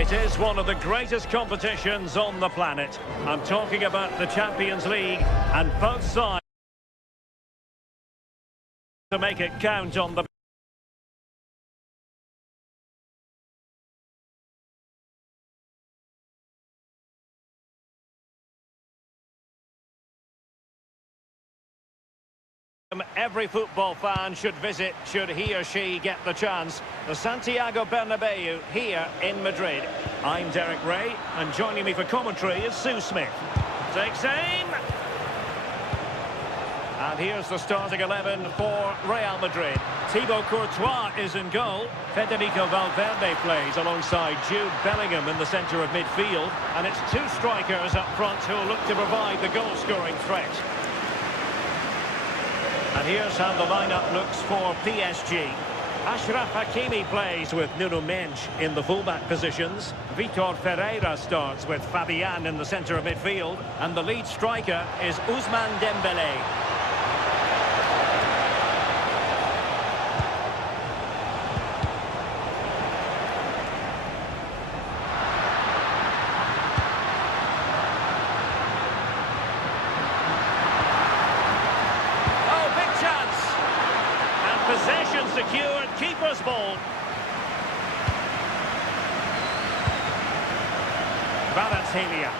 It is one of the greatest competitions on the planet. I'm talking about the Champions League, and both sides to make it count on the every football fan should visit should he or she get the chance. The Santiago Bernabeu here in Madrid. I'm Derek Ray, and joining me for commentary is Sue Smith. Takes aim! And here's the starting 11 for Real Madrid. Thibaut Courtois is in goal. Federico Valverde plays alongside Jude Bellingham in the centre of midfield. And it's two strikers up front who look to provide the goal-scoring threat. And here's how the lineup looks for PSG. Achraf Hakimi plays with Nuno Mendes in the fullback positions. Vitor Ferreira starts with Fabian in the centre of midfield. And the lead striker is Ousmane Dembélé. Possession secured, keeper's ball. Kvaratskhelia.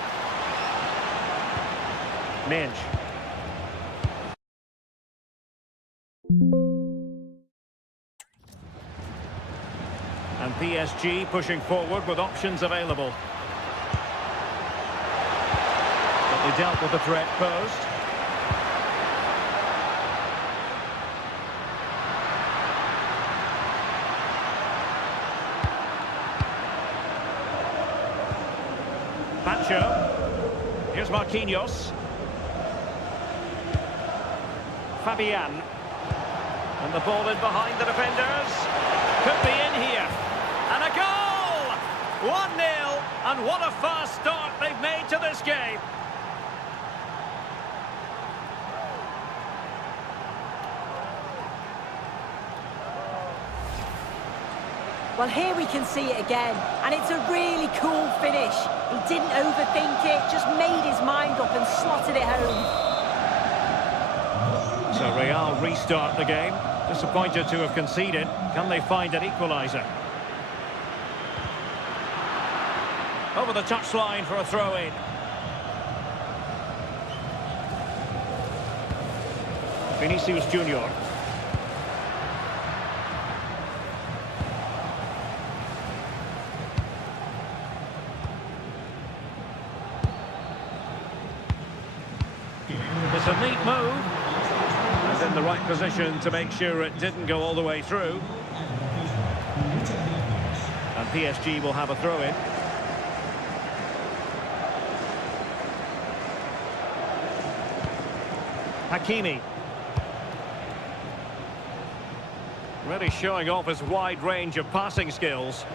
Mendes. And PSG pushing forward with options available. But they dealt with the threat posed. Here's Marquinhos. Fabian. And the ball in behind the defenders. Could be in here. And a goal! 1-0. And what a fast start they've made to this game. Well, here we can see it again, and it's a really cool finish. He didn't overthink it, just made his mind up and slotted it home. So Real restart the game. Disappointed to have conceded. Can they find an equaliser? Over the touchline for a throw-in. Vinicius Junior. It's a neat move, and in the right position to make sure it didn't go all the way through. And PSG will have a throw-in. Hakimi. Really showing off his wide range of passing skills.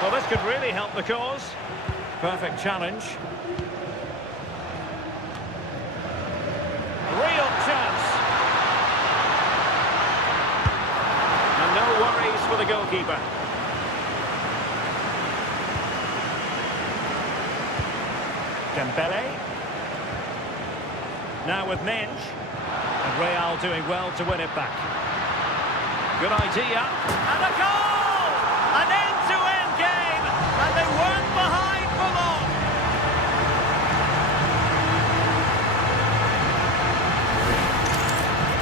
Well, this could really help the cause. Perfect challenge. Real chance. And no worries for the goalkeeper. Dembélé. Now with Mendes. And Real doing well to win it back. Good idea. And a goal! An end-to-end game. And they weren't behind for long.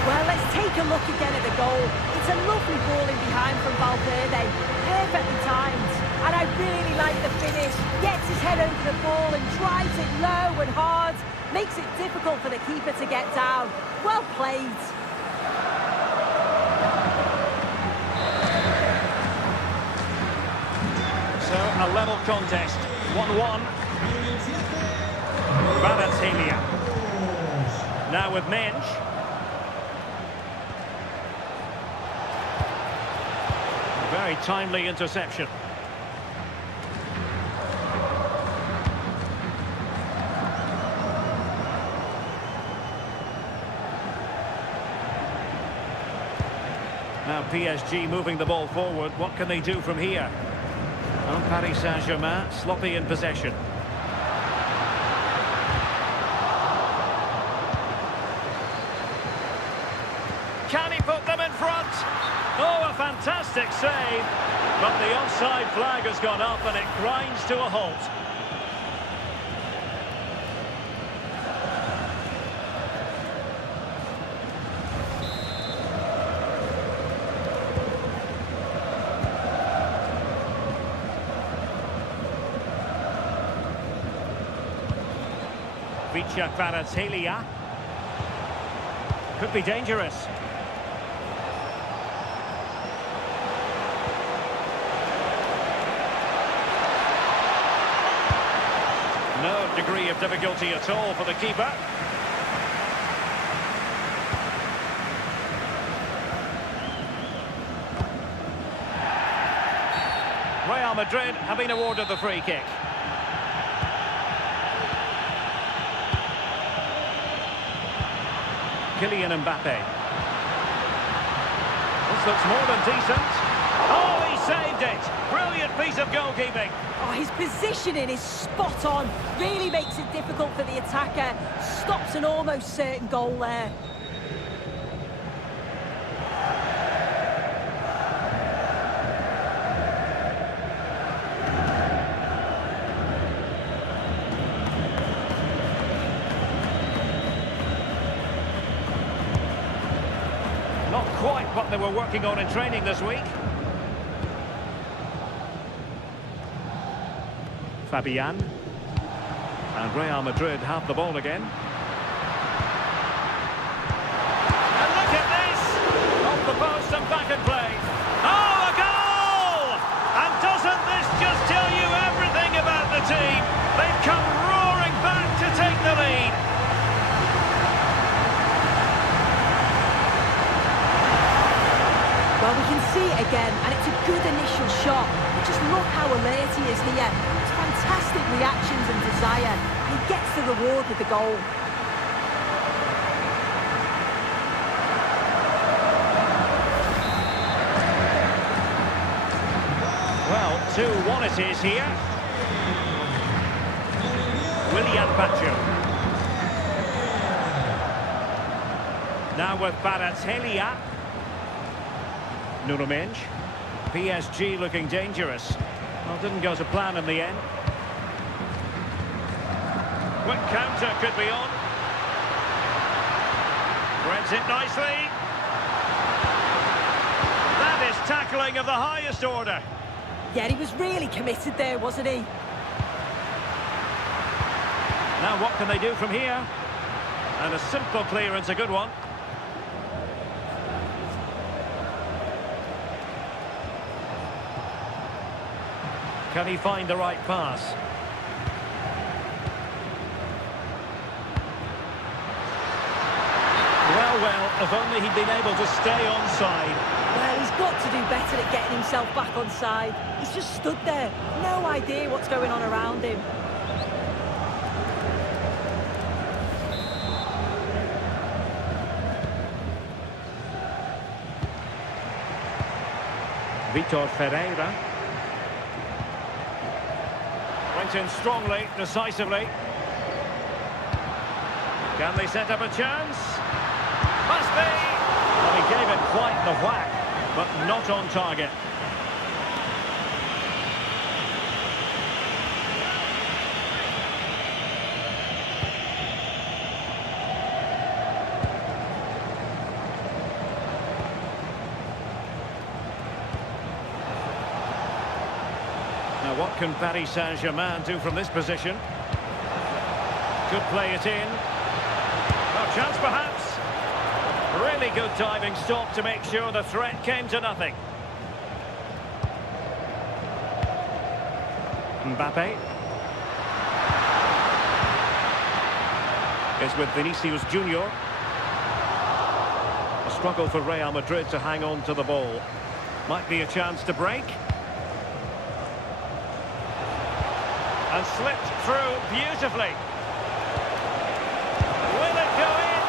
Well, let's take a look again at the goal. It's a lovely ball in behind from Valverde, perfectly timed. And I really like the finish. Gets his head over the ball and drives it low and hard. Makes it difficult for the keeper to get down. Well played. So, a level contest. 1-1. Kvaratskhelia. Now with Mendes. Very timely interception. Now PSG moving the ball forward. What can they do from here? On Paris Saint-Germain, sloppy in possession. Can he put them in front? Oh, a fantastic save. But the offside flag has gone up and it grinds to a halt. Kvaratskhelia. Could be dangerous. No degree of difficulty at all for the keeper. Real Madrid have been awarded the free kick. Kylian Mbappe. This looks more than decent. Oh, he saved it! Brilliant piece of goalkeeping. Oh, his positioning is spot on. Really makes it difficult for the attacker. Stops an almost certain goal there. Not quite what they were working on in training this week. Fabian. And Real Madrid have the ball again. And look at this! Off the post and back in play. Oh, a goal! And doesn't this just tell you everything about the team? They've come roaring back to take the lead. Well, we can see it again, and it's a good initial shot. But just look how alert he is here. It's fantastic reactions and desire. He gets the reward with the goal. Well, 2-1 it is here. Willian Pacho. Now with Kvaratskhelia. Nuno Mendes. PSG looking dangerous. Well, didn't go to plan in the end. Quick counter could be on. Threads it nicely. That is tackling of the highest order. Yeah, he was really committed there, wasn't he? Now what can they do from here? And a simple clearance, a good one. Can he find the right pass? Well, if only he'd been able to stay onside. Well, he's got to do better at getting himself back onside. He's just stood there. No idea what's going on around him. Vitor Ferreira. Went in strongly, decisively. Can they set up a chance? Must be! Well, he gave it quite the whack, but not on target. Now what can Paris Saint-Germain do from this position? Could play it in. No chance perhaps. Really good diving stop to make sure the threat came to nothing. Mbappe. Is with Vinicius Junior. A struggle for Real Madrid to hang on to the ball. Might be a chance to break. And slipped through beautifully. Will it go in?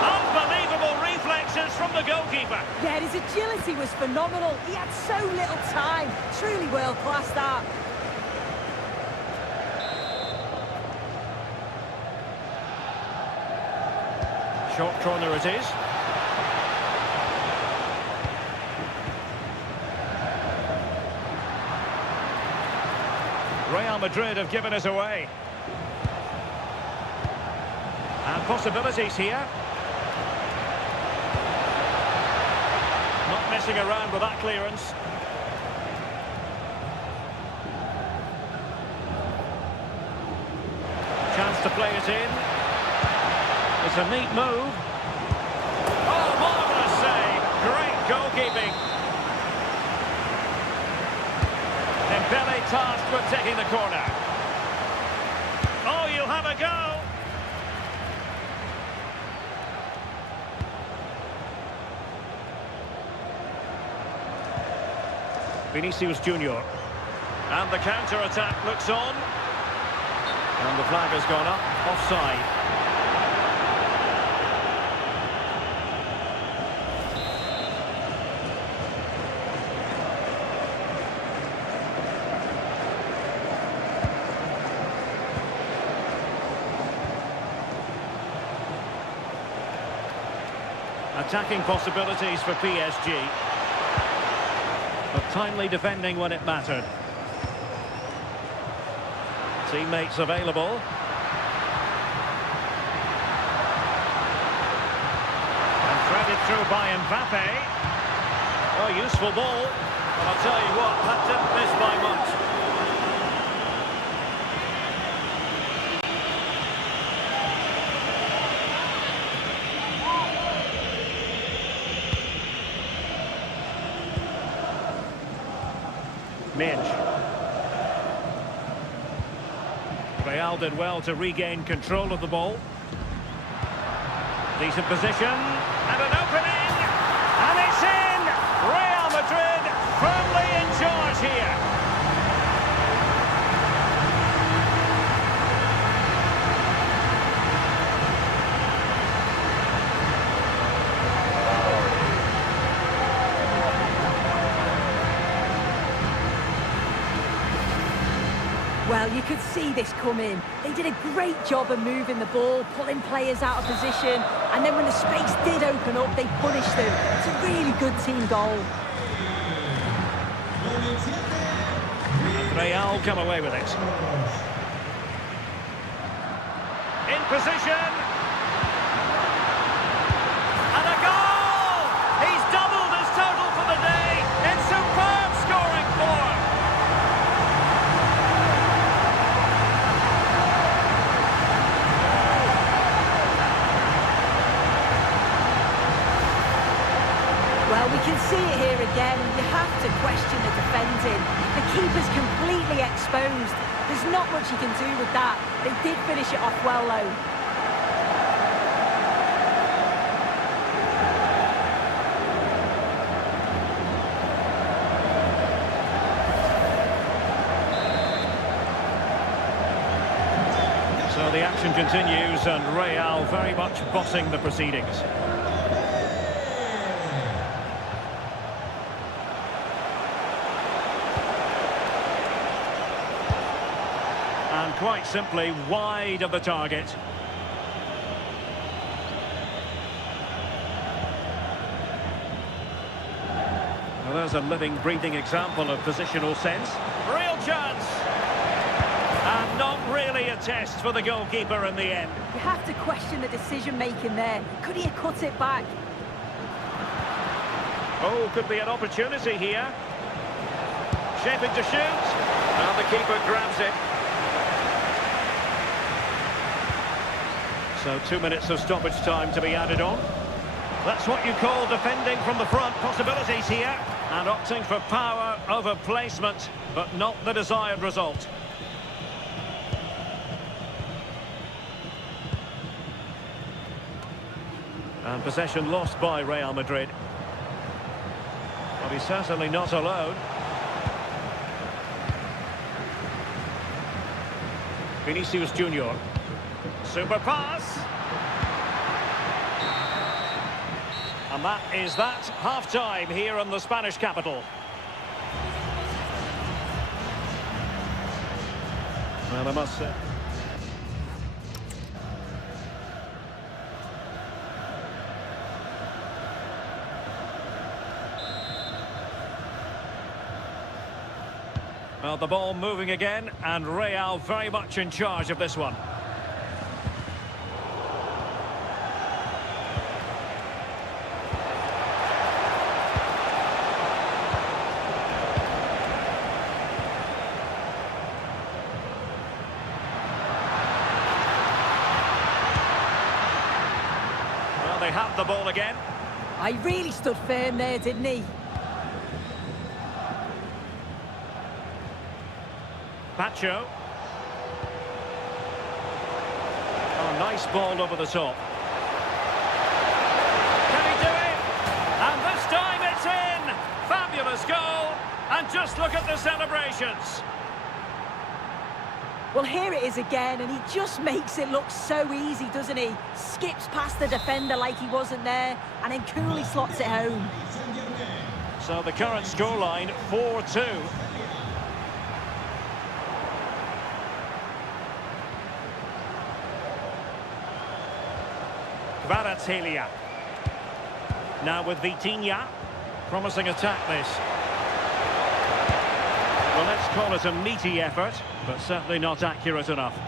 Unbelievable reflexes from the goalkeeper. Yeah, his agility was phenomenal. He had so little time. Truly world-class, that. Short corner it is. Real Madrid have given us away. And possibilities here. Not messing around with that clearance. Chance to play it in. It's a neat move. Oh, marvellous save. Great goalkeeping. Dembele tasked with taking the corner. Oh, you'll have a go. Vinicius Junior. And the counter-attack looks on. And the flag has gone up. Offside. Attacking possibilities for PSG. But timely defending when it mattered. Teammates available. And threaded through by Mbappe. Oh, useful ball. But I'll tell you what, that didn't miss by much. Real did well to regain control of the ball. Decent position, and an opening, and it's in! Real Madrid firmly in charge here. Well, you could see this coming. They did a great job of moving the ball, pulling players out of position, and then when the space did open up, they punished them. It's a really good team goal. And Real come away with it. In position. And a goal! He's doubled his total for the day. It's superb scoring form. Well, we can see it here again. You have to question the defending. The keeper's completely exposed. There's not much you can do with that. They did finish it off well, though. So the action continues, and Real very much bossing the proceedings. And quite simply wide of the target. Well, there's a living, breathing example of positional sense. Real chance! And not really a test for the goalkeeper in the end. You have to question the decision-making there. Could he have cut it back? Oh, could be an opportunity here. Shaping to shoot. And the keeper grabs it. So 2 minutes of stoppage time to be added on. That's what you call defending from the front. Possibilities here. And opting for power over placement, but not the desired result. And possession lost by Real Madrid. But he's certainly not alone. Vinicius Junior. Super pass. A And that is that. Half-time here in the Spanish capital. Well, I must say... Well, the ball moving again, and Real very much in charge of this one. Well, they have the ball again. I really stood firm there, didn't he? Pacho. Oh, nice ball over the top. Can he do it? And this time it's in! Fabulous goal! And just look at the celebrations. Well, here it is again, and he just makes it look so easy, doesn't he? Skips past the defender like he wasn't there, and then coolly slots it home. So the current scoreline, 4-2. Kvaratskhelia. Now with Vitinha. Promising attack this. Well, let's call it a meaty effort, but certainly not accurate enough.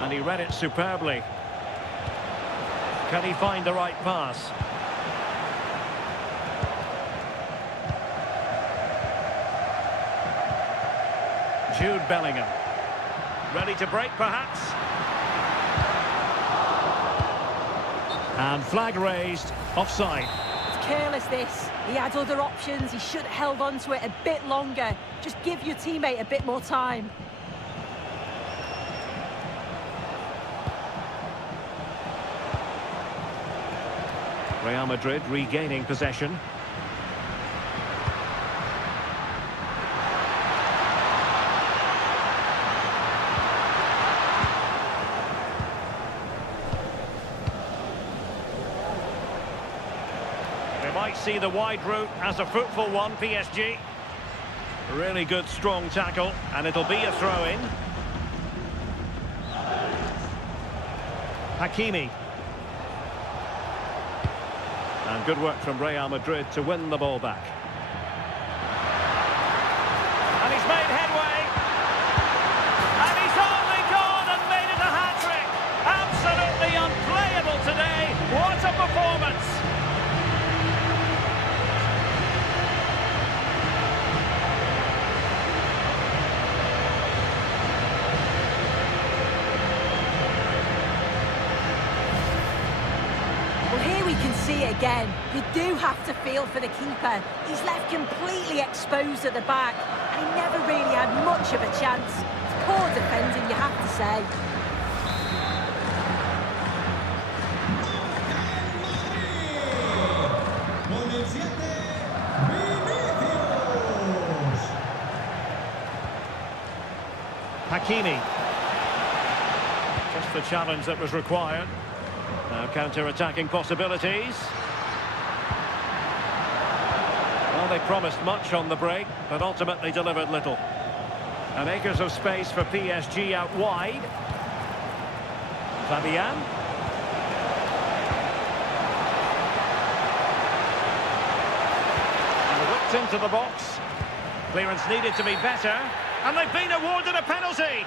And he read it superbly. Can he find the right pass? Jude Bellingham. Ready to break, perhaps? And flag raised, offside. It's careless, this. He had other options. He should have held on to it a bit longer. Just give your teammate a bit more time. Real Madrid regaining possession. Might see the wide route as a fruitful one, PSG. Really good, strong tackle, and it'll be a throw-in. Hakimi. And good work from Real Madrid to win the ball back. And he's made headway. And he's only gone and made it a hat-trick. Absolutely unplayable today. What a performance. See it again. You do have to feel for the keeper. He's left completely exposed at the back, and he never really had much of a chance. It's poor defending, you have to say. Hakimi. Just the challenge that was required. Now counter-attacking possibilities. Well, they promised much on the break, but ultimately delivered little. And acres of space for PSG out wide. Fabian. And whipped into the box. Clearance needed to be better. And they've been awarded a penalty.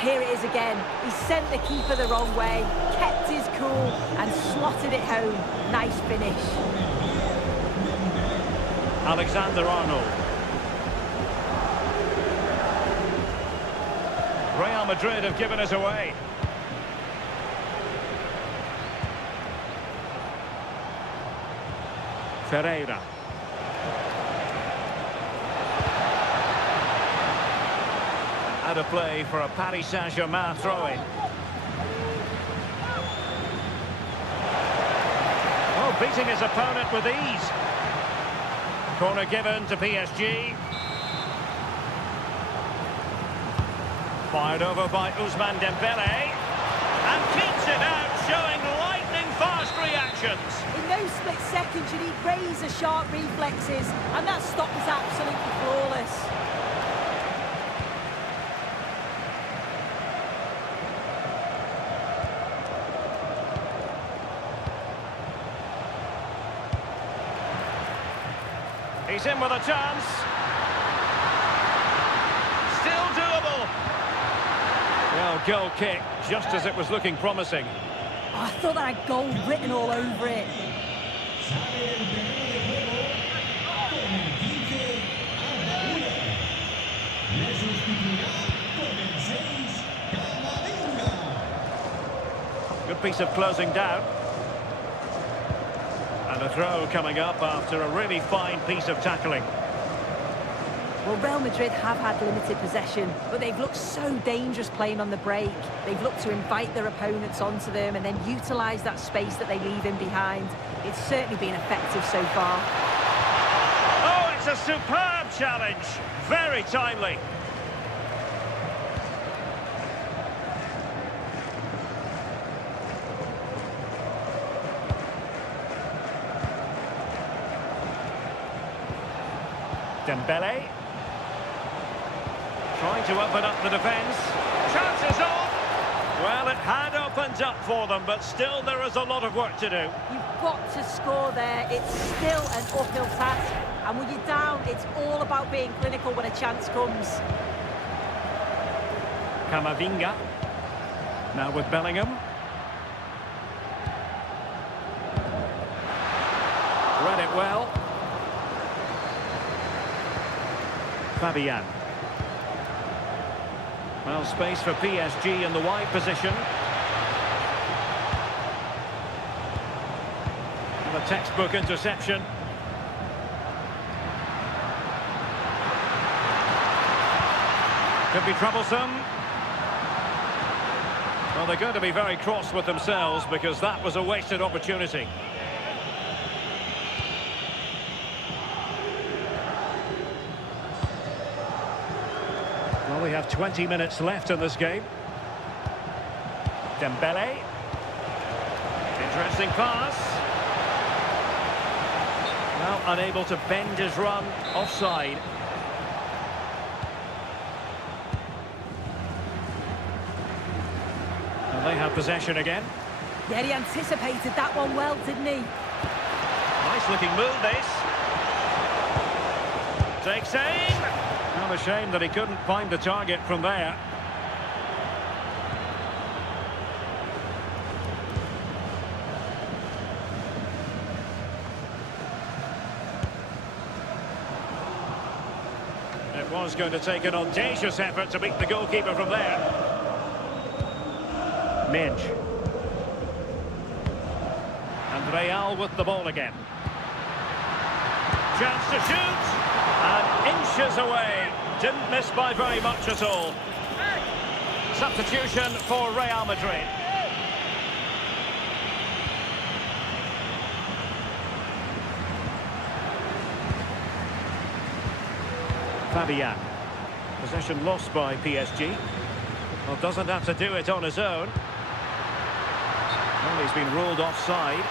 Here it is again. He sent the keeper the wrong way, kept his cool and slotted it home. Nice finish. Alexander-Arnold. Real Madrid have given us away. Ferreira. Out of play for a Paris Saint-Germain throw-in. Oh, beating his opponent with ease. Corner given to PSG. Fired over by Ousmane Dembele. And keeps it out, showing lightning-fast reactions. In those split seconds, you need razor-sharp reflexes, and that stop was absolutely flawless. He's in with a chance. Still doable. Well, goal kick, just as it was looking promising. Oh, I thought that had goal written all over it. Good piece of closing down. And a throw coming up after a really fine piece of tackling. Well, Real Madrid have had limited possession, but they've looked so dangerous playing on the break. They've looked to invite their opponents onto them and then utilise that space that they leave in behind. It's certainly been effective so far. Oh, it's a superb challenge. Very timely. Dembele. Trying to open up the defence. Chances off. Well, it had opened up for them, but still there is a lot of work to do. You've got to score there. It's still an uphill task. And when you're down, it's all about being clinical when a chance comes. Camavinga. Now with Bellingham. Read it well. Fabian. Well, space for PSG in the wide position. And a textbook interception. Could be troublesome. Well, they're going to be very cross with themselves because that was a wasted opportunity. Well, we have 20 minutes left in this game. Dembele. Interesting pass. Well, unable to bend his run. Offside. And they have possession again. Yeah, he anticipated that one well, didn't he? Nice looking move, this. Takes aim. Not a shame that he couldn't find the target from there. It was going to take an audacious effort to beat the goalkeeper from there. Midge. And Real with the ball again. Chance to shoot. And inches away. Didn't miss by very much at all. Substitution for Real Madrid. Fabian. Possession lost by PSG. Well, doesn't have to do it on his own. Well, he's been ruled offside.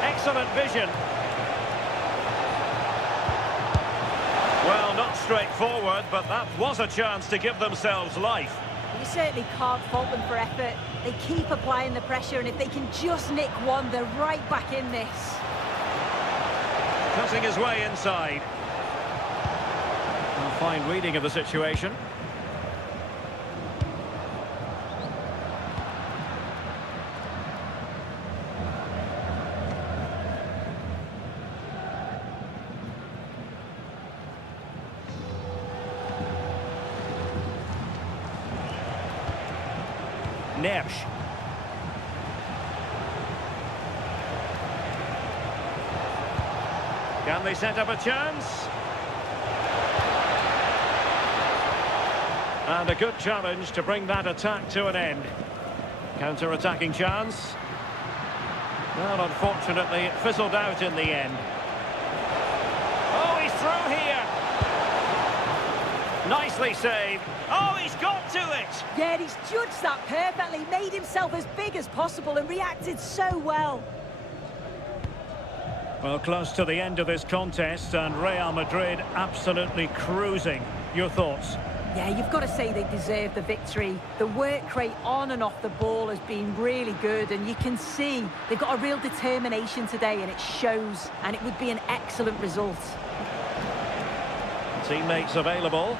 Excellent vision. Well, not straightforward, but that was a chance to give themselves life. You certainly can't fault them for effort. They keep applying the pressure, and if they can just nick one, they're right back in this. Cutting his way inside. A fine reading of the situation. Nersch. Can they set up a chance? And a good challenge to bring that attack to an end. Counter-attacking chance. Well, unfortunately, it fizzled out in the end. Oh, he's through here. Nicely saved. Oh, he's got to it. Yeah, he's judged that perfectly, made himself as big as possible and reacted so well. Well, close to the end of this contest, and Real Madrid absolutely cruising. Your thoughts? Yeah, you've got to say they deserve the victory. The work rate on and off the ball has been really good, and you can see they've got a real determination today, and it shows, and it would be an excellent result. Teammates available,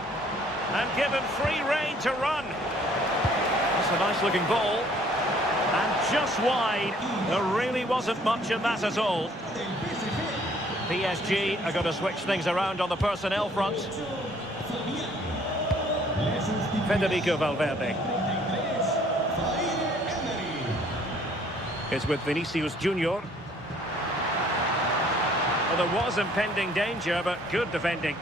and given free rein to run. That's a nice-looking ball, and just wide. There really wasn't much in that at all. PSG are going to switch things around on the personnel front. Federico Valverde. It's with Vinicius Junior. Well, there was impending danger, but good defending.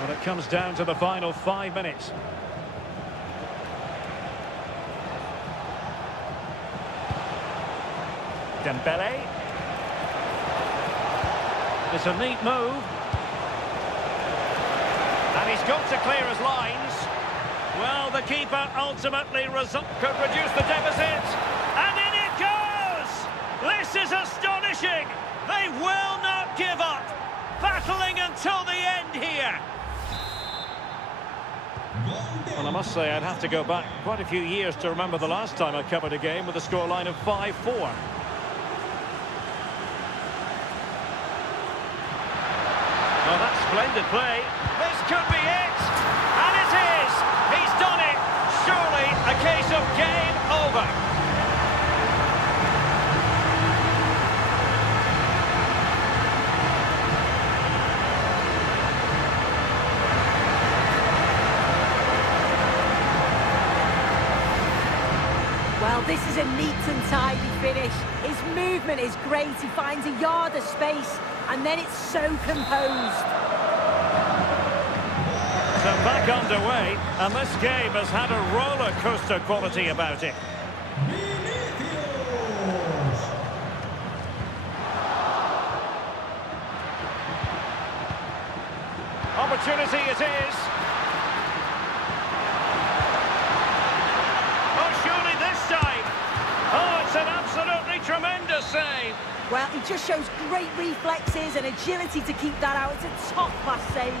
Well, it comes down to the final 5 minutes. Dembele. It's a neat move. And he's got to clear his lines. Well, the keeper ultimately could reduce the deficit. And in it goes! This is astonishing! They will not give up! Battling until the end here! Well, I must say, I'd have to go back quite a few years to remember the last time I covered a game with a scoreline of 5-4. Well, that's splendid play. This could be it. And it is. He's done it. Surely a case of game over. Well, this is a neat and tidy finish. His movement is great. He finds a yard of space, and then it's so composed. So back underway, and this game has had a roller coaster quality about it. Opportunity it is. Oh, surely this time. Oh, it's an absolutely tremendous save. Well, he just shows great reflexes and agility to keep that out. It's a top-class save.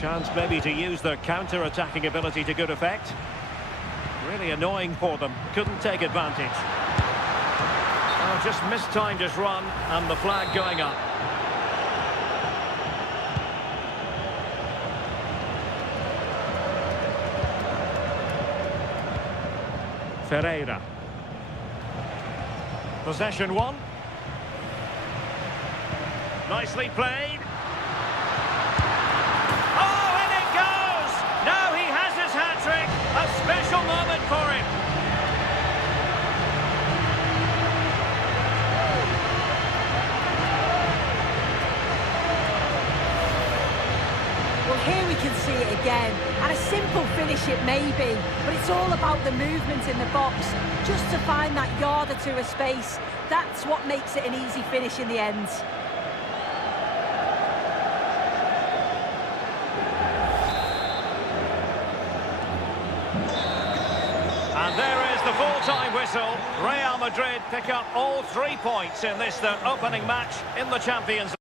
Chance maybe to use their counter-attacking ability to good effect. Really annoying for them. Couldn't take advantage. Oh, just mistimed his run, and the flag going up. Ferreira. Possession won. Nicely played. Oh, and it goes! Now he has his hat-trick. A special moment for him. Well, here we can see it again. And a simple finish it may be, but it's all about the movement in the box. Just to find that yard or two of space, that's what makes it an easy finish in the end. And there is the full-time whistle. Real Madrid pick up all 3 points in this, their opening match in the Champions League.